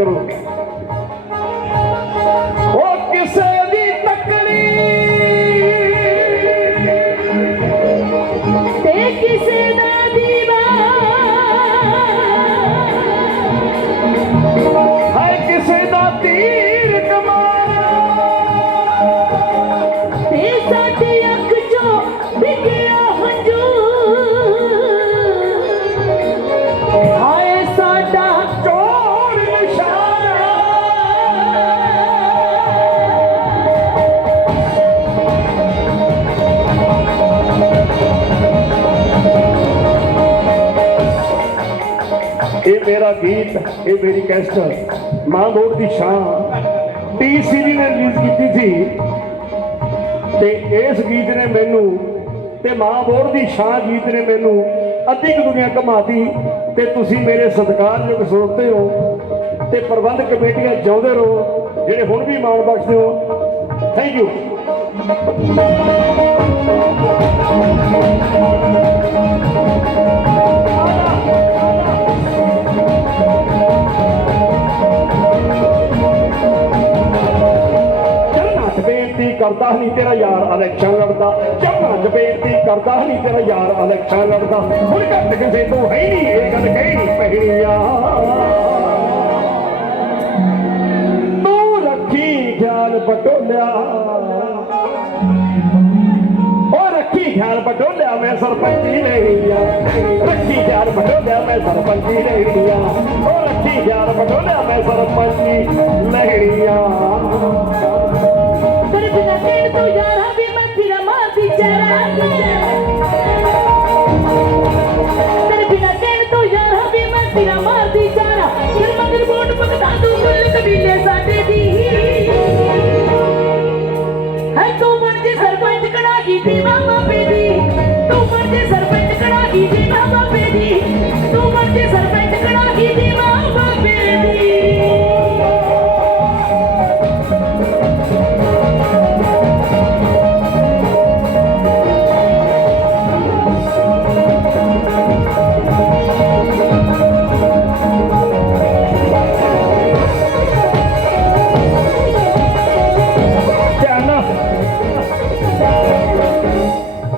Cruz. ਇਹ ਮੇਰਾ ਗੀਤ, ਇਹ ਮੇਰੀ ਕੈਸਟ ਮਾਂ ਬੋੜ ਦੀ ਸ਼ਾਨ। ਟੀ ਸੀਰੀ ਨੇ ਰਿਲੀਜ਼ ਕੀਤੀ ਸੀ ਤੇ ਇਸ ਗੀਤ ਨੇ ਮੈਨੂੰ ਤੇ ਮਾਂ ਬੋੜ ਦੀ ਸ਼ਾਨ ਗੀਤ ਨੇ ਮੈਨੂੰ ਅੱਧੀ ਕੁ ਦੁਨੀਆ ਘਮਾਤੀ ਤੇ ਤੁਸੀਂ ਮੇਰੇ ਸਤਿਕਾਰਯੋਗ ਸਰੋਤੇ ਹੋ ਤੇ ਪ੍ਰਬੰਧ ਕਮੇਟੀਆਂ ਚਾਹੁੰਦੇ ਰਹੋ, ਜਿਹੜੇ ਹੁਣ ਵੀ ਮਾਣ ਬਖਸ਼ਦੇ ਹੋ। ਥੈਂਕ ਯੂ ਕਰਦਾ ਨਹੀਂ ਤੇਰਾ ਯਾਰ ਇਲੈਕਸ਼ਨ ਲੜਦਾ ਚਰਨਾਂ 'ਚ ਬੇਨਤੀ ਕਰਦਾ ਨਹੀਂ ਤੇਰਾ ਯਾਰ ਇਲੈਕਸ਼ਨ ਲੜਦਾ ਹੁਣ ਘੱਟ ਕਿਸੇ ਤੋਂ ਹੈ ਨਹੀਂ ਇਹ ਗੱਲ ਕਹਿਣੀ ਪੈਣੀ ਆ ਤੂੰ ਰੱਖੀ ਖਿਆਲ ਬਟੋਲਿਆ ਉਹ ਰੱਖੀ ਖਿਆਲ ਬਟੋਲਿਆ ਮੈਂ ਸਰਪੰਚੀ ਲੈਣੀ ਆ ਰੱਖੀ ਖਿਆਲ ਬਟੋਲਿਆ ਮੈਂ ਸਰਪੰਚੀ ਲੈਣੀ ਆ ਉਹ ਰੱਖੀ ਖਿਆਲ ਬਟੋਲਿਆ ਮੈਂ ਸਰਪੰਚੀ ਲੈਣੀ ਆ ਕੜਾ ਦੀ ਮਾਮਾ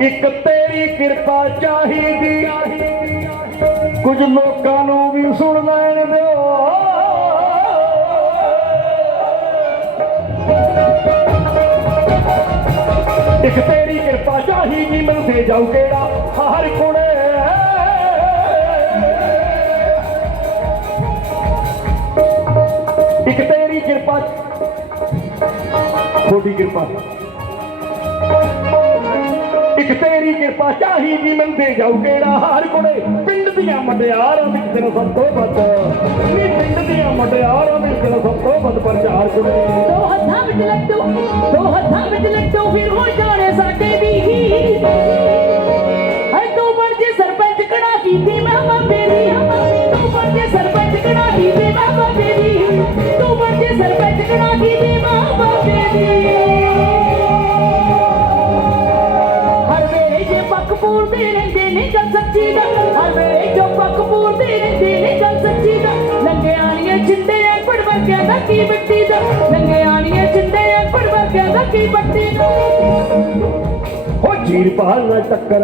ਇੱਕ ਤੇਰੀ ਕਿਰਪਾ ਚਾਹੀਦੀ ਕੁਝ ਲੋਕਾਂ ਨੂੰ ਵੀ ਸੁਣ ਲੈਣ ਦਿਓ। ਇੱਕ ਤੇਰੀ ਕਿਰਪਾ ਚਾਹੀਦੀ ਮੈਂ ਤੇ ਜਾਉ ਕਿਹੜਾ? ਹਰ ਕੁੜੇ ਇੱਕ ਤੇਰੀ ਕਿਰਪਾ ਤੁਹਾਡੀ ਕਿਰਪਾ। ਇੱਕ ਤੇਰੀ ਕਿਰਪਾ ਚਾਹੀਦੀ ਮੰਦੇ ਜਾਉ ਕਿਹੜਾ ਹਾਰ ਕੋਲੇ ਪਿੰਡ ਦੀਆਂ ਮਟਿਆਰਾਂ ਵਿੱਚ ਤੇਰਾ ਸਭ ਤੋਂ ਵੱਧ। ਨੀ ਪਿੰਡ ਦੀਆਂ ਮਟਿਆਰਾਂ ਵਿੱਚ ਤੇਰਾ ਸਭ ਤੋਂ ਵੱਧ ਪ੍ਰਚਾਰ ਕੁੜੇ। ਦੋ ਹੱਥਾਂ ਵਿੱਚ ਲੱਡੂ, ਦੋ ਹੱਥਾਂ ਵਿੱਚ ਲੱਡੂ, ਫਿਰ ਹੋ ਜਾਣੇ ਸਾਡੇ ਵੀ ਹੈ ਤੂੰ ਬਣ ਜੇ ਸਰਪੰਚ ਕੜਾ ਕੀਤੀ ਮੈਂ ਬਾਬੇ ਦੀ ਤੂੰ ਬਣ ਜੇ ਸਰਪੰਚ ਕੜਾ ਕੀਤੀ ਮੈਂ ਬਾਬੇ ਦੀ ਤੂੰ ਬਣ ਜੇ ਸਰਪੰਚ ਕੜਾ ਕੀਤੀ ਮੈਂ ਬਾਬੇ ਜੇ ਪੱਕ ਪੂਰਦੇ ਰਹਿੰਦੇ ਗੱਲ ਸੱਚੀ ਦਾ। ਹਰ ਵੇਲੇ ਜੋ ਪੱਕ ਪੂਰਦੇ ਰਹਿੰਦੇ ਨੇ ਗੱਲ ਸੱਚੀ ਦਾ। ਲੰਗਿਆਣੀਆਂ ਚਿੰਦੇ ਅਨਪੜ ਵਰਗਿਆਂ ਦਾ ਕੀ ਬੱਤੀ ਦਾ। ਲੰਗਿਆਣੀਆਂ ਚਿੰਦੇ ਅਨਪੜ ਵਰਗਿਆਂ ਦਾ ਕੀ ਬੱਤੀ ਦਾ। ਹੋ ਜੀਰ ਪਹਾੜ ਨਾਲ ਟੱਕਰ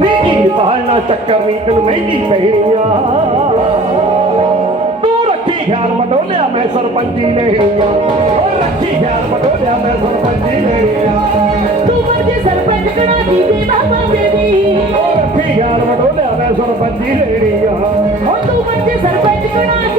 ਨੀ ਜੀਰ ਪਹਾੜ ਨਾਲ ਟੱਕਰ ਨਹੀਂ, ਤੈਨੂੰ ਮਹਿੰਗੀ ਪੈਣੀ ਤੂੰ ਰੱਖੀ ਖਿਆਲ ਮਟੋਲਿਆ ਮੈਂ ਸਰਪੰਚੀ ਲੈਣੀ ਰੱਖੀ ਖਿਆਲ ਮਟੋਲਿਆ ਮੈਂ ਸਰਪੰਚੀ ਲੈਣੀ ਸਰਪੰਚ ਲੈਣੀ ਆ। ਹੋ ਤੂੰ ਵਰਗੇ ਸਰਪੰਚ ਕਣਾ